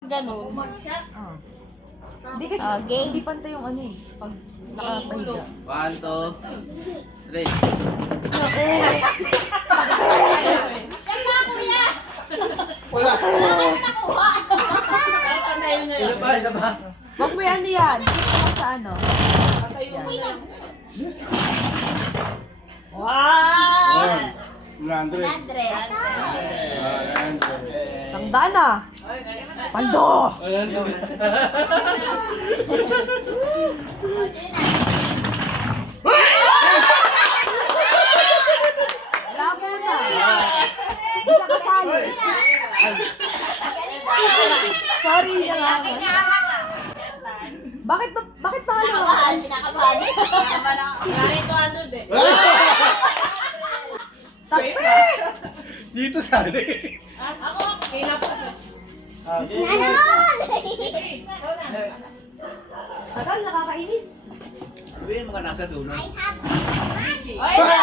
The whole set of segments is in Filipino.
Ganun. Bumagsak. Hindi kasi, Okay. hindi pantay yung ano eh. Pag nakapahiga. 1, 2, 3. Yan ba, kuya? Wala. Nakuha. Isa pa, isa pa. Wag mo yan yan. Dito ka sa ano. Wow! 100. 100. Tangda na. Paldo! Wala mo na. Hindi ka kasali. Sorry na nga. Bakit pa ano? Pinakabahan. Kaya 200 eh. Takpe! Dito sali. Ako, kinapos. Tagal, nakakainis. Sabihin mo ka nasa dulo. Ay, Wala.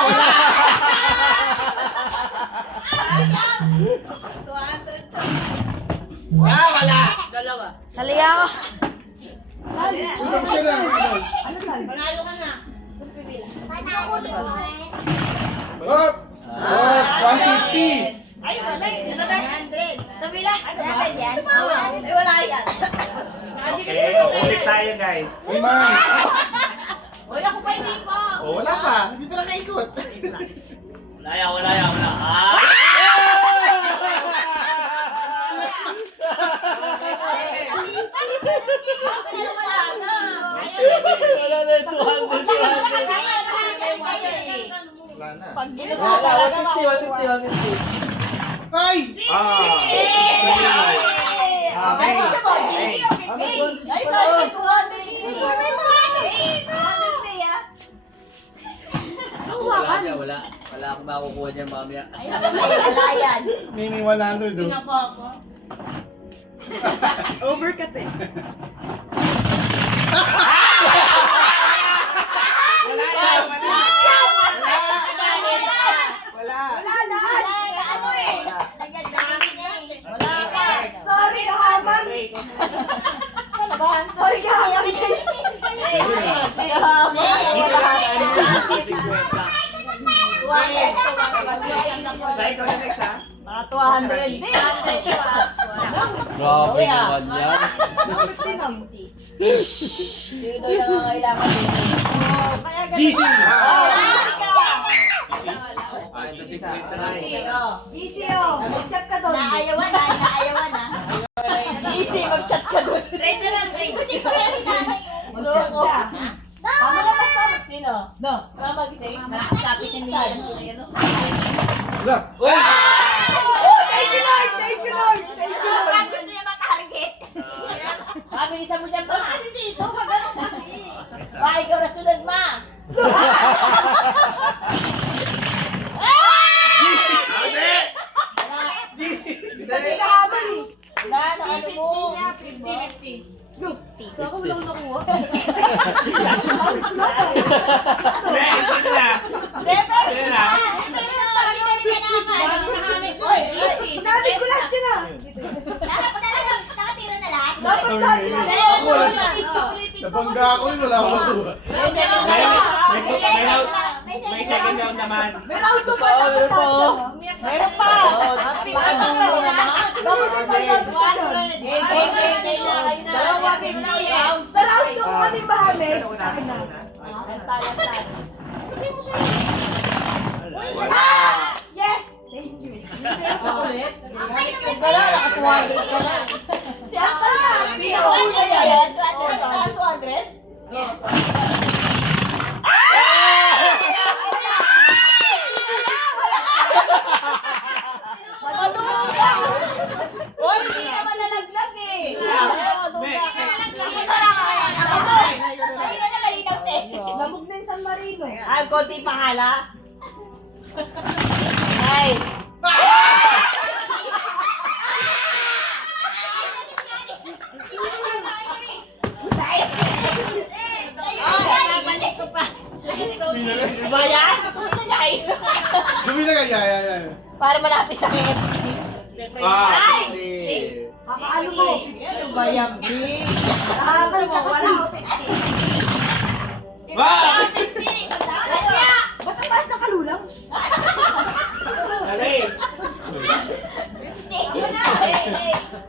200. Wala. Dalawa. Saliya ka. Ikaw siya lang. Ano tal? Panalo ka na. Hop. Hop. 150. Ay, wala eh. 100. Tabila. Wala yan. Ay, wala yan. Okay, ulit tayo guys. Hey, man. Wala ko pa, hindi pa. Oh, wala pa. Hindi pa nakaikot. Wala yan, wala yan, wala. Ah! Wala na. Wala na, 200, 200. Wala na. Pag ginusuka talaga, 150. Ay! Ay, isa mo, GC, okay. Ay, sorry, 200 Wala yan, wala. Wala akong makukuha dyan mamaya. Ay, wala yan. Mini 100 do. Tingnan po ako. Overcut eh. Wala yan. Wala. Wala. Ano eh? Nagandang niya eh. Sorry, kahaman. Sorry, kahaman. Try ko yung next ha. Mga 200 din. Grabe naman yan. 50 lang. Sino daw yung nangangailangan din? GC. Ah, ito si Sweet Try. Easy oh. Mag-chat ka doon. Naayawan na, naayawan na. Easy, mag-chat ka doon. Trade na lang, trade. Kasi ko yan si nanay. Mag-chat ka. Tama na basta. Sino? No. Mama mag-ising? Nakakapit na niya. Wala. Thank you, Lord. Thank you, Lord. Thank you, Lord. Parang gusto niya matarget. Sabi, isa mo dyan pa. Kasi dito, magano kasi. Ba, ikaw na sunod, ma. GC. Sorry, kahaman eh. Wala, na ano mo. 50-50. Ako wala akong nakuha. Next, sino na? Sino na? Oy, Sinabi ko lahat yun ah. Nakatira na lahat. Dapat lahat yun. Ako wala. Nabangga ako yun. Wala akong natuwa. May second round naman. May round to pa dapat Meron pa, oh. meron pa. Dalawa, 50. Sa round to kung kami bahami. Sa akin na. Yes! Thank you. Wala, naka-200 ka na. Siyapa! Hindi ako una yan. 200? Oy, hindi naman nalaglag eh. Next. Ayun na nakalinaw, te. Lamog na yung San Marino. Ay, konti pahala. Ay. Balik ko pa. Ba yan? Ay. Dumi na kaya. Para malapit sa KFC. Ah. Ay! Hindi. Kakaano mo? ba yan, B? Nakakal ka kasi. Wow! Ba't ang taas ng kalulang? Alay!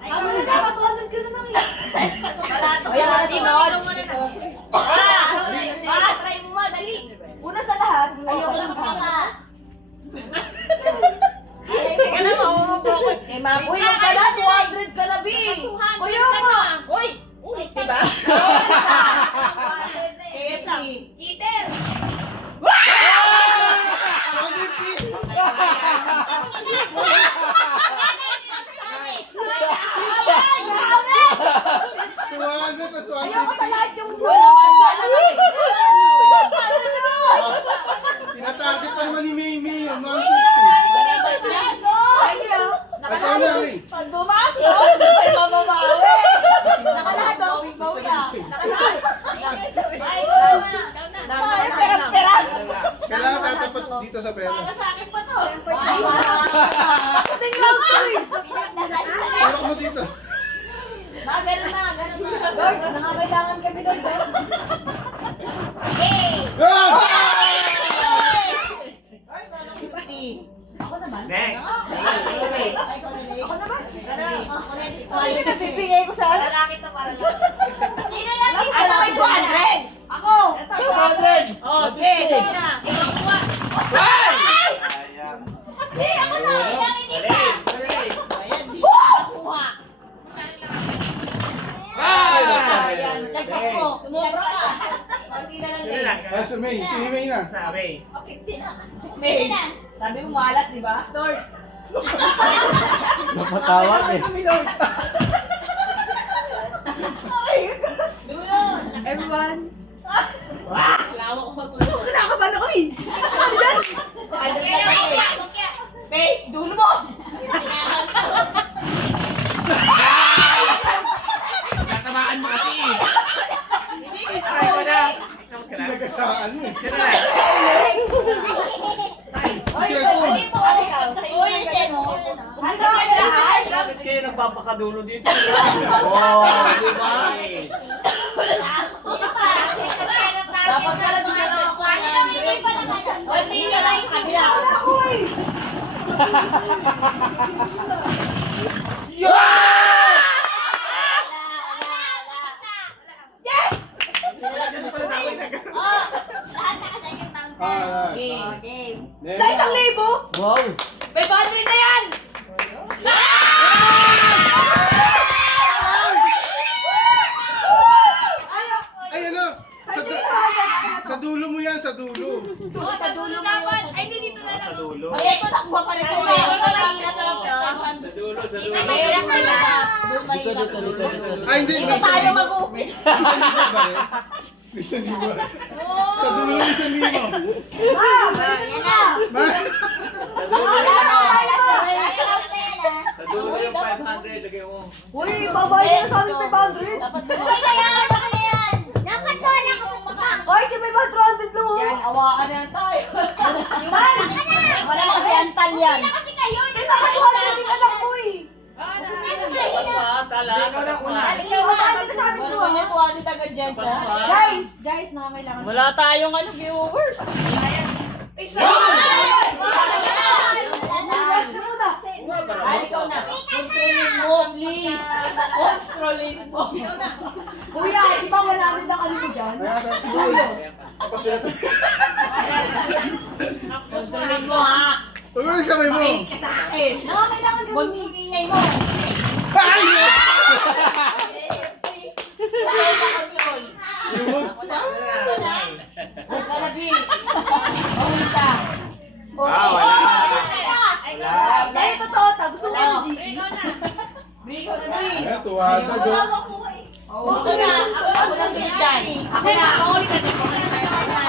Ako na nakatuwanan ka na lang eh. Ayan, sunod. Try mo ba, dali. Una sa lahat, ayoko ng kama. Ano mo? Eh, Makoy, huwag ka na. 200 ka na, B. Uy, ako! Uy! Ulit, diba? KFC. Cheater! 150! Ayoko sa lahat yung Tinatarget pa naman ni Mimi yung 150. Ikaw na rin. Pag bumasok, may mababawi. Nakalahat o. Pera. Kailangan ka tapat dito sa pera. Kating lang ko eh. Tulak mo dito. Ganun na, ganun na. Lord, nangangailangan kami Lord. Ah! Ako naman. Next! Ako naman. Ay, napipigay ko sa lalaki to para lang. Sino yan? Asa may 200? Ako! 200! Oh, sige, sige na. Ibang kuha. Sayang. Kasi ako na. Ilang hindi ka. Kuha. Ayan! Lagpas mo. Sumobra ka. Konti na lang Sino din. na? Ah, si May. Si May na. Sabi. May. Sabi mo malas, di ba? Lord. Napatawag eh. Kami Lord. Everyone. Kinakabahan ako eh. Ano yan? Hey, dulo mo. Nasamaan mo kasi eh. Try ko na. Tapos ka na. Sinagasaan mo eh. Sino na? Uy, sen mo. Bakit kayo nagpapakadulo dito? Oh, di ba? Dapat ka lang dito na ako. Uy, pili lang yung kabila. Ako eh. Ah, Game. Sa 1,000? Wow! May 100 na yan! Ay, ano? Sa dulo mo yan, sa dulo. Sa dulo dapat. Ay, hindi dito na lang. Sa dulo. Ay, ito nakuha pa rin ko. Meron na mahirap na ito. Sa dulo, sa dulo. Mahirap na lang. Dito, dito, dito, dito. Ay, hindi. Hindi May tayo 1,000. mag-upis. May 1,000 ba rin? May 1,000. Sa dulo may 1,000. Ma, balik mo na. Ma- Sa dulo yung 500, lagay mo. Uy, babae na sa amin 500. Dapat mo. Dapat ko na ako mukha. Oy, may 100 lang oh. Yan, awaan na yan tayo. Man, Wala kasi antal yan. Kasi kayo. may mga 200 din anak mo eh. Dapat pa, tala. Dapat pa. Hindi, 100 na sa amin Wala ko ba ah. yan? Tuwanin agad dyan siya. Guys, nangangailangan. Wala tayong viewers. Ay, ikaw na. Controlin mo, please. Controlin mo. Kuya, di ba 100 lang ano mo dyan? Kaya sa dulo. Tapos yan. Controlin mo, ha? Huwag mo yung kamay mo. Sa akin. Nangangailangan ka Huwag nun mong eh. ingay mo. Ay! Control. Ako na. Huwag ka na, B. Ulit ka. Ah, wala. Wala. Dahil totoo ta, gusto mo ng GC? B, ikaw na, B. Ayan, 200 oh. Ako na. Ako na sunod dyan. Ako na.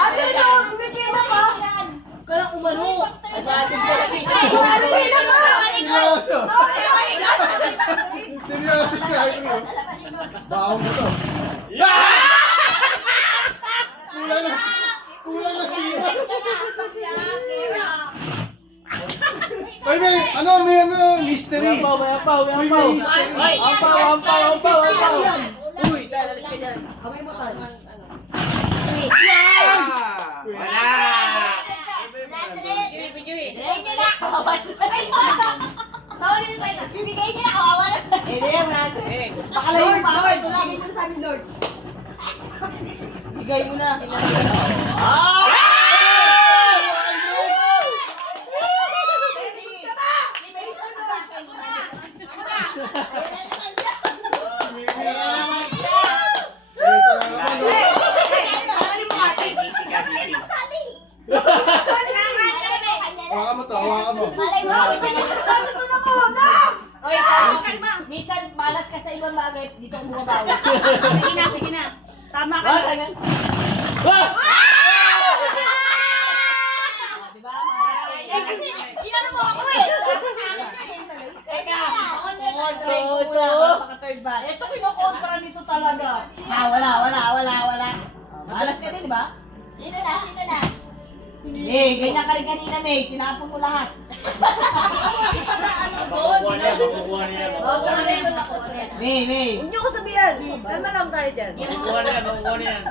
Ate, ito, may pila pa. Karang umano. Ay, batid ka na, B. May pila pa. Seryoso. Seryoso sa akin mo. Baon mo to. Kulang na sira. Ay, may, ano, mystery. Uyapaw, uyapaw, Uy, uyapaw. may mystery. Ampaw, ampaw, ampaw, ampaw. Kamay mo tayo. Wala! Bigay niyo na! Kawawa naman. Sorry na tayo. Bibigay niyo na! Kawawa naman. Hindi mo natin. Pakalayo pa ako. Tulangin mo sa amin, Lord. Bigay mo na. Hawakan mo to, hawakan mo. Malay mo, wait lang. Sabi ko na muna! Oy, minsan malas ka sa ibang bagay, dito ang bumabawi. Sige na. Tama ka na. Diba? Eh, kasi, inano mo ako eh. Teka, kontra ko muna. Napaka-third ba? Ito kinokontra nito talaga. Wala. Malas ka din, di ba? Sino na? Eh, ganyan ka rin kanina, May. Tinapon mo lahat. Makukuha niya. Huwag ka na rin ako. May. Huwag niyo ko sabihan. Kalma lang tayo dyan. Makukuha niya.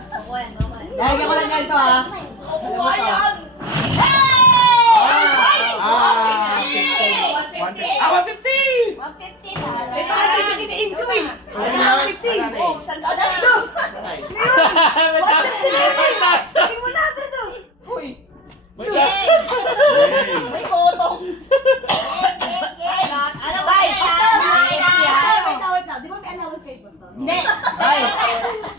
Lalagyan ko lang ganito, ha? Kukuha yan! Ah, 150! 150 na. Eh, paano yung kiniin ko eh? Ano yan? 50! Oh, sandali. Let's go! May tax! Sabi mo natin to! Uy, May tax! may kotong. Ano ba? Wait lang. Di ba may allowance kayo, Pastor? Hindi. Ay.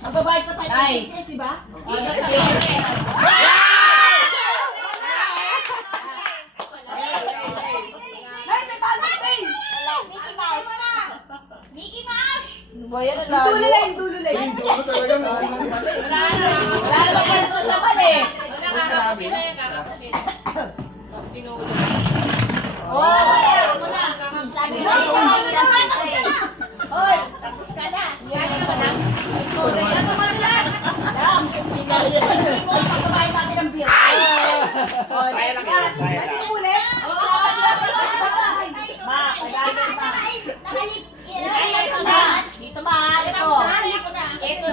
Magbabayad pa tayo ng CCS, di ba? Ay, may bago pay! Mickey Mouse! Ano ba yan? Yung dulo lang, yung dulo lang. Yung dulo talaga, makukuha mo. Wala naman yung laman eh. Oh, wala mo na. Sabi mo, Hoy, tapos ka na. Dam, hindi mo pagkabahin natin ng beer. Kaya lang yan, kaya lang. Ulit? Ma, pag-amin pa. Dito ba? Ito. Ito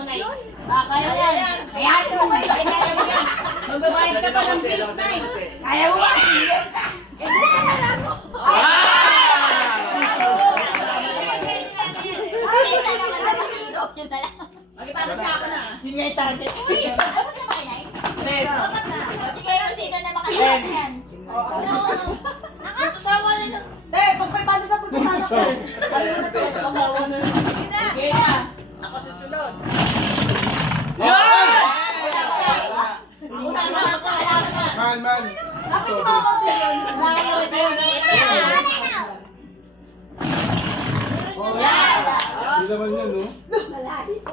na yung Nakakot yun. kaya yan. Kaya ito. Magbabayad ka pa ng bills na eh. Kaya mo ba? Magkipano siya ako na. Yun nga yung target. Eh, pagpapalo na pagpapalo ka. Sige na. Ako susunod. Una na ako. Alam na. Man. Bakit So, mo ako yun? hindi naman yun, no?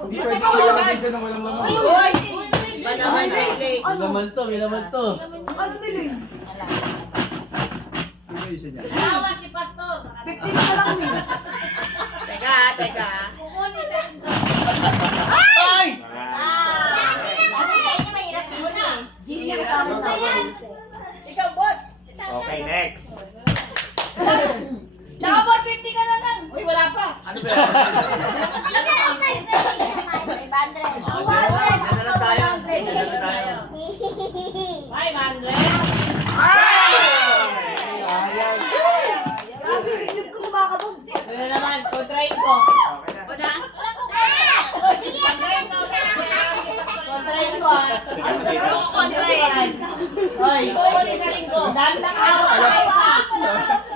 Hindi pwede ilalagay dyan ng walang laman. Uy! Ba naman, Riley? Ano? May laman to. Ano nila yun? Alawa si Pastor. 50 na lang kami. Teka. Ay! GC ang kasama tayo. Ikaw, bot. Okay, next. Naka 450 ka na lang. Uy, wala pa. Ano ba yan? Ano na tayo? Ay, Mandre. Grabe, bigyan ko kumakabog. Ano naman, kontrahin ko. Okay na. Wala. Kontrahin ko, ha? Ano ko kontrahin? Hoy, sa linggo. Ang dami ng awa.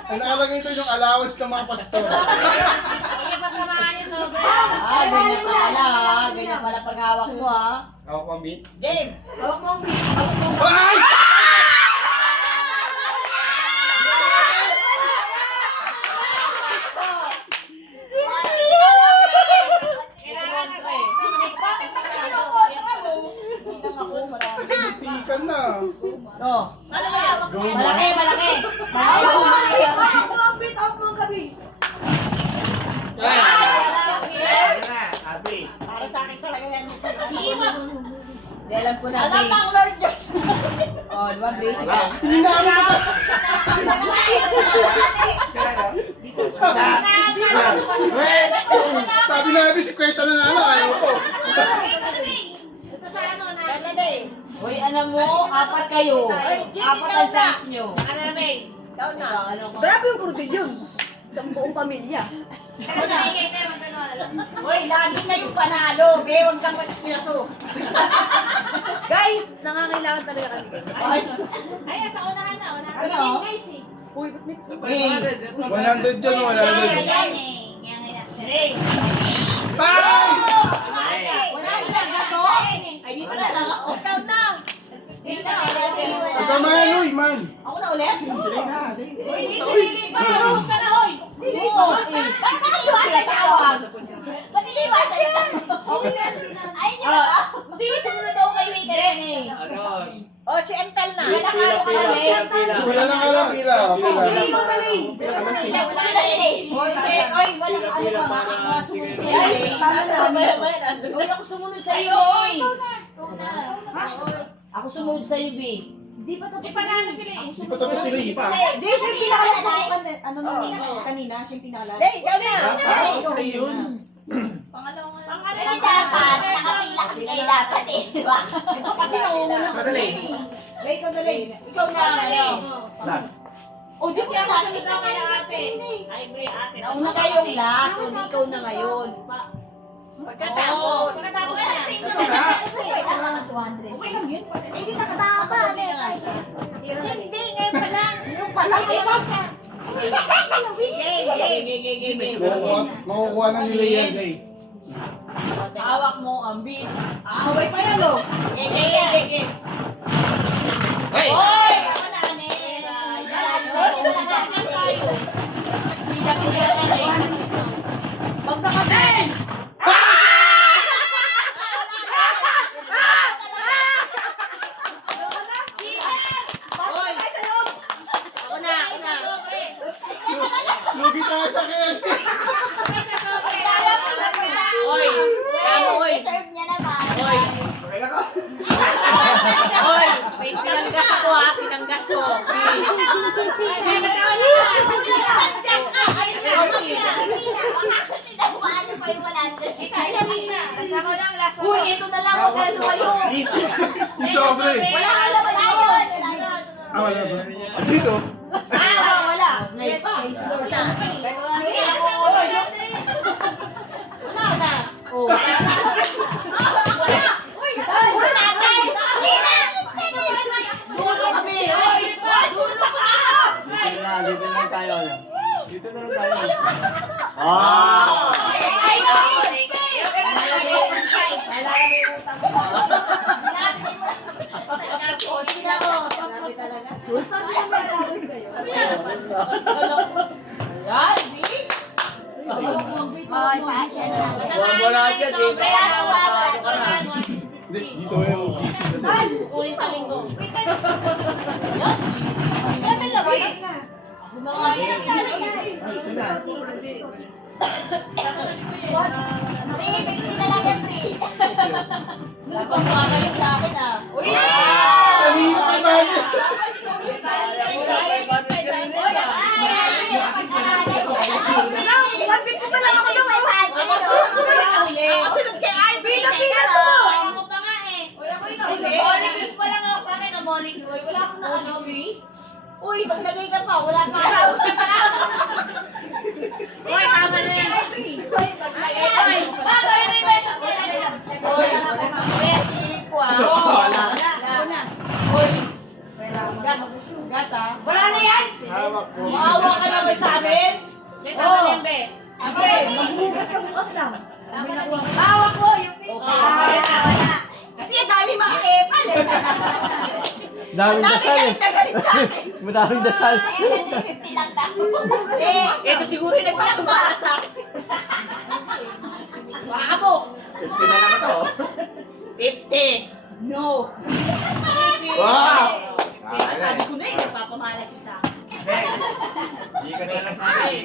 Ang nakalagay ito yung allowance ng mga pastor. Ganyan pala, ha? Ganyan pala paghawak mo, ha? Ako pang beat. Game. Hawak mo ang beat. Hawak mo ang Ay! Kailangan kasi. Bakit na kasi kinukontra mo? Hindi lang ako, marami. Tikan na. No. Ano ba yan? Go, Malaki. Hawak mo ang beat. Hawak mo ang beat. Hawak mo ang gabi. Ayan na, happy. Para sa akin talaga yan. Hindi alam ko na. Alam na ang Lord Diyos. Oh, di ba, basic? Hindi na ano ba? Sila no? Dito Sabi namin si Kwenta na nga lang, ayaw ko. Ito sa ano na. Uy, alam mo, apat kayo. Apat ang chance nyo. Grabe yung kurdi yun. Sa buong pamilya. Kaya sa bigay tayo magkano. Uy, lagi na yung panalo. Be, huwag kang magpiraso. Guys, nangangailangan talaga kami. Ay, sa unahan na. Ano? Guys eh. Uy, ba't may... 100 yun, 100. Ayan eh. Yan na yan. Ay! Wala na to. Ay, di pa na. Naka-out na. Huwag ka maloy, man. Ako na ulit? Tuloy na. Parang ka na, oy. Oo. Bakit niliwasan tawag? Ba't niliwasan yan? Ayun yun. Hindi, sumunod daw kay waiter eh. Ano? Oh, si Ental na. Pila, pila. Wala na nga lang, pila. Pila. Oy, walang ano pa. Oy, ako sumunod sa'yo, oy. Ako sumunod sa'yo, B. Di pa tapos. Hindi pa tapos sila, pa. Di, siya yung pinakalas na ano nung kanina, siya yung pinakalas. Ikaw na. Tapos sila yun. Kasi dapat, nakapila kasi kayo dapat eh. Diba? Ito kasi nauna. Madali. Ikaw na lang. Ikaw na. Last. O, di ko na sunod na kaya ate. Nauna kayong last. O, di ikaw na ngayon. Pagkatapos. Pagkatapos na. Ang mga 200. Hindi nakatapa. Hindi, ngayon pa lang. Yung pa lang, ay pa. Makukuha na nila yan, Jay. Hawak mo ang beat. Away pa yan, lo. Hey! Hoy! Ako na, ane. Magkakatin! Hoy! Ako na. Lugi tayo sa KFC. Hoy! Kamo, hoy! Serve niya naman. Hoy! Okay na ka? Hoy! May pinanggas ako ha. Pinanggas ko. Paano pa yung 100? Tapos ako lang, last Uy, ito na lang. Magkano kayo? Yung sobre. Wala ka naman yun. Ah, wala ba? Dito. Wala. Ngayon pa. Wala. Wala na. Oh. Sulo kami. Hoy! Sulo ka! Dito na lang tayo. Dito na lang tayo. Ah! Yan, B. Wala dyan, dito. Hindi, dito yung GC na Kukunin sa linggo. Yan, Sabi na ba yun? mga yan. Free, 50 na lang yan, free. Wala pang magaling sa akin ah. Uy! Kanina ka ba? ko pa lang ako lang. Ako sunod kay Ivy. Pila to. Ako pa nga eh. Wala ko ito. Molecules pa lang ako sa akin, o molecules. Wala akong na ano, B. Uy, maglagay ka pa. Wala ka. Uy, tama na yan. Bago yun yung beto ko. Uy, may silip ko ah. Wala na. Uy, gas. Gas ah. Wala na yan. Hawak mo. Maawa ka naman sa amin. Oo. Magbukas ka bukas lang. Hawak mo yung Wala. Kasi ang dami mga kepal eh. Daming Ang dami dasal. galit na galit sa akin. Madaming dasal. 50 lang daw. Ito siguro yung nagpapabala sa akin. Baka mo. 50 na lang ito. 50. No. Wow! Sabi ko na eh, nagpapamala siya sa akin. Hindi ka na lang sabi.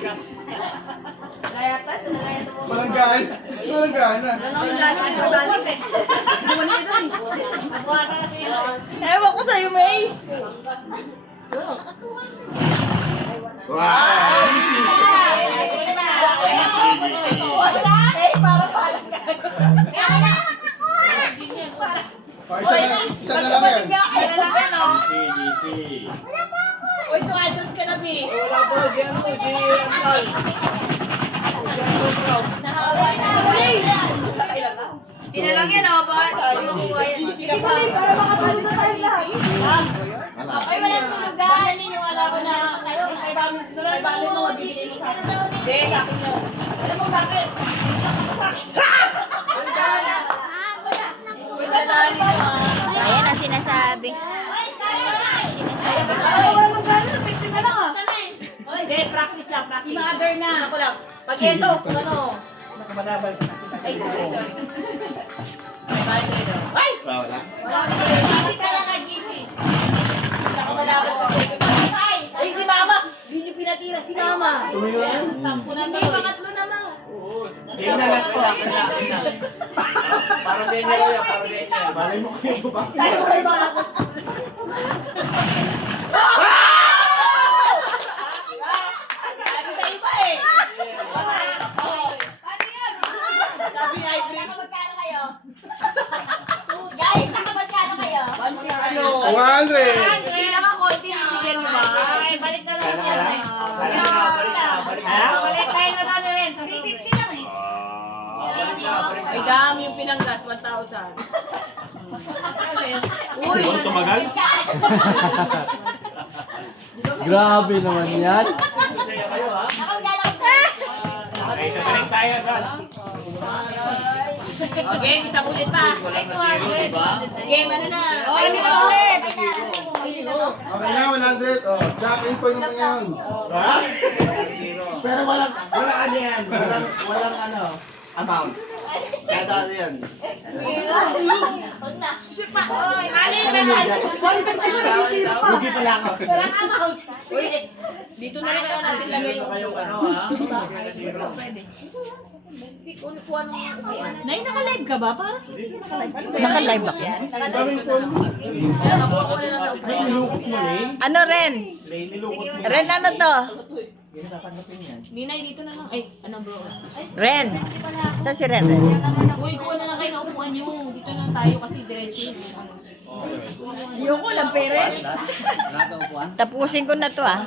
Layatan, layatan mo. Walang gaan. Walang gana. Ewan ko sa'yo, May. Wow! Easy! Eh, parang palas ka. Oh, isa na lang yan. Easy. Uy, 200 ka na, B. Wala po si ano, si Antal. Pinalang yan, oh. Bakit? Ano makuha yan? Para makapalo na tayo lahat. Okay, walang tulugan. Naniniwala ko na may balo mo mabibigay mo sa akin. Hindi, sa akin yun. Alam mo bakit? Wala na rin Ayan ang sinasabi. Wala nang gano'n, napigti na lang ah. Hindi, practice lang, practice. Mother na. Ako lang. Pag ito, kung ano. Ay, sorry. May balik na ito. Ay! Wala. GC talaga, GC. Nakamalabo ko. Ay, si Mama. Hindi niyo pinatira si Mama. Tampo na may pangatlo naman. Game na last ko. Para sa inyo yan, para sa inyo. Balay mo kayo ba? Tayo kayo ba ako? Sabi sa iba eh. Sabi ni Ivory. Magkano kayo? Guys, magkano kayo? Ano? 200! Pinaka-konti bibigyan mo ba? Ay, balik na lang siya. Balik na. Balik tayo na lang rin. 350 lang eh. Ay, dami yung pinanggas. 1,000. Uy! Tumagal? Grabe naman yan. Magkano kayo? Okay, so balik tayo agad. Okay, isang ulit pa. Walang na zero, di ba? Game, ano na? Ay, ano na ulit? Okay na, 100. Oh, Jack in point naman yan. Ha? Pero walang ano yan. Walang ano, amount. Kada ano yan. Huwag na. Oy, alin ba? Lugi pala ako. Uy, dito na rin natin lagay yung Kayo ano ha? Nay, naka-live ka ba? Parang Naka-live ako. Daming phone. Ay, nilukot mo eh. Ano Ren? Nilukot mo. Ren, ano to? Ninay, dito na lang. Ay, ano bro? Ay, Ren. Saan si Ren? uy, kuha na lang kayo na upuan nyo. Dito na lang tayo kasi diretso. Ayoko lang, parents. Tapusin ko na to ah.